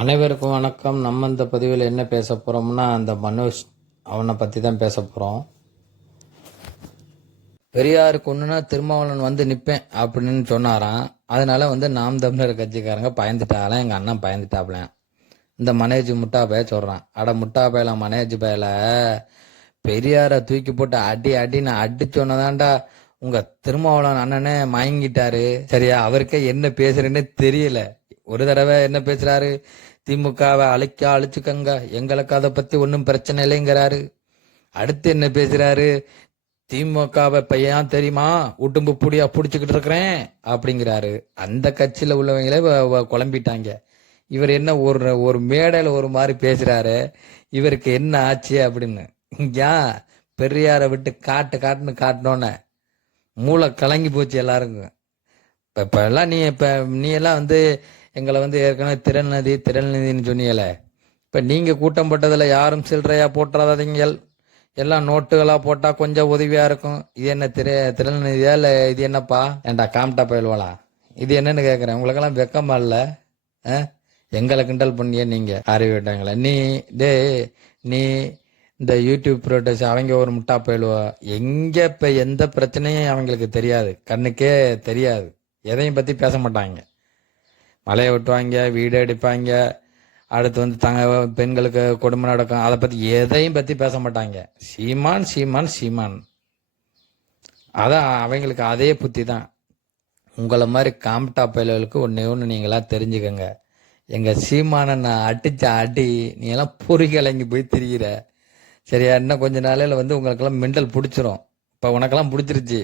அனைவருக்கும் வணக்கம். நம்ம இந்த பதிவில் என்ன பேச போகிறோம்னா, அந்த மனோஜ் அவனை பற்றி தான் பேச போகிறோம். பெரியாருக்கு ஒன்றுனா திருமாவளவன் வந்து நிற்பேன் அப்படின்னு சொன்னாராம். அதனால நாம் தமிழர் கட்சிக்காரங்க பயந்துட்டாலாம். எங்கள் அண்ணன் பயந்துட்டாப்லையாம். இந்த மனேஜ் முட்டா பய சொல்கிறான். அட முட்டா பயல மனேஜ் பயல, பெரியாரை தூக்கி போட்டு அடி அடின்னு அடிச்சோன்னதான்டா உங்க திருமாவளவன் அண்ணனே மயங்கிட்டாரு. சரியா, அவருக்கே என்ன பேசுறேன்னு தெரியல. ஒரு தடவை என்ன பேசுறாரு, திமுகவை அழிச்சுக்கங்க, எங்களுக்கு அதை பத்தி ஒன்றும் பிரச்சனை இல்லைங்கிறாரு. அடுத்து என்ன பேசுறாரு, திமுகவை பையன் தெரியுமா உடும்பு புடியா புடிச்சுக்கிட்டு இருக்கிறேன் அப்படிங்கிறாரு. அந்த கட்சியில உள்ளவங்களே குழம்பிட்டாங்க. இவர் என்ன ஒரு மேடையில ஒரு மாதிரி பேசுறாரு, இவருக்கு என்ன ஆச்சு அப்படின்னு. ஏன் பெரியாரை விட்டு காட்டுன்னு காட்டினோன்னு மூளை கலங்கி போச்சு எல்லாருக்கும். இப்ப எல்லாம் நீ எல்லாம் எங்களை ஏற்கனவே திறன்நிதின்னு சொன்னீங்கல்ல. இப்ப நீங்க கூட்டம் போட்டதுல யாரும் சில்லறையா போட்டுறாதீங்க, எல்லாம் நோட்டுகளா போட்டா கொஞ்சம் உதவியா இருக்கும். இது என்ன திறன்நிதியா இல்ல இது என்னப்பா? ஏண்டா காம்டா போயிடுவாளா? இது என்னன்னு கேக்குறேன். உங்களுக்கெல்லாம் வெக்கமா இல்ல? எங்களை கிண்டல் பண்ணியே நீங்க அறிவிட்டாங்களா? நீ இந்த யூடியூப் ப்ரோட்டஸ் அவங்க ஒரு முட்டா போயிடுவா. எங்க இப்ப எந்த பிரச்சனையும் அவங்களுக்கு தெரியாது, கண்ணுக்கே தெரியாது. எதையும் பத்தி பேச மாட்டாங்க. மலையை வெட்டுவாங்க, வீடு அடிப்பாங்க, அடுத்து பெண்களுக்கு கொடுமை நடக்கும், அதை பத்தி எதையும் பத்தி பேச மாட்டாங்க. சீமான் அதான் அவங்களுக்கு அதே புத்தி தான். உங்களை மாதிரி காம்டா பயில்களுக்கு ஒன்று நீங்களா தெரிஞ்சுக்கங்க. எங்க சீமான நான் அடிச்ச அடி நீ எல்லாம் பொறிகலங்கி போய் திரிகிற. சரியா, இன்னும் கொஞ்ச நாளையில உங்களுக்கெல்லாம் மெண்டல் பிடிச்சிரும். இப்ப உனக்கெல்லாம் பிடிச்சிருச்சு.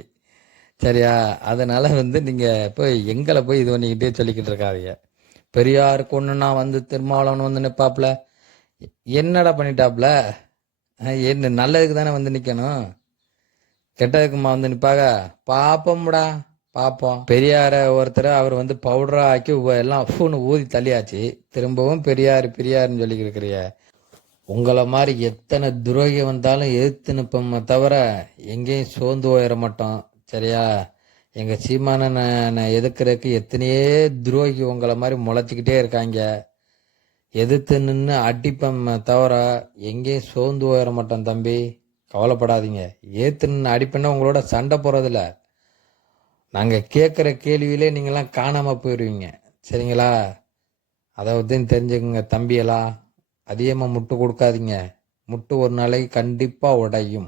சரியா, அதனால நீங்க போய் எங்களை போய் இது பண்ணிக்கிட்டே சொல்லிக்கிட்டு இருக்காதீங்க. பெரியாருக்கு ஒண்ணுன்னா திருமாவளவன் நிப்பாப்ல. என்னடா பண்ணிட்டாப்ல? என்ன நல்லதுக்கு தானே நிக்கணும், கெட்டதுக்குமா நிப்பாக? பாப்போம்டா, பாப்போம். பெரியார ஒருத்தர் அவர் பவுடரா ஆக்கி எல்லாம் ஊதி தள்ளியாச்சு. திரும்பவும் பெரியாருன்னு சொல்லிக்கிட்டு இருக்கிறிய. உங்களை மாதிரி எத்தனை துரோகி வந்தாலும் எதிர்த்து நிற்போமே தவிர எங்கேயும் சோர்ந்து போயிட மாட்டோம். சரியா, எங்க சீமான எதிர்க்கிறதுக்கு எத்தனையே துரோகி உங்களை மாதிரி முளைச்சிக்கிட்டே இருக்காங்க. எதிர்த்து நின்று அடிப்போம் தவிர எங்கேயும் சோர்ந்து போயிட மாட்டோம் தம்பி, கவலைப்படாதீங்க. ஏத்து நின்று அடிப்பேன்னா உங்களோட சண்டை போறதில்ல, நாங்க கேட்குற கேள்வியிலே நீங்களாம் காணாம போயிடுவீங்க. சரிங்களா, அதை தெரிஞ்சுக்கங்க தம்பியெல்லாம். அதிகமாக முட்டு கொடுக்காதீங்க. முட்டு ஒரு நாளைக்கு கண்டிப்பா உடையும்.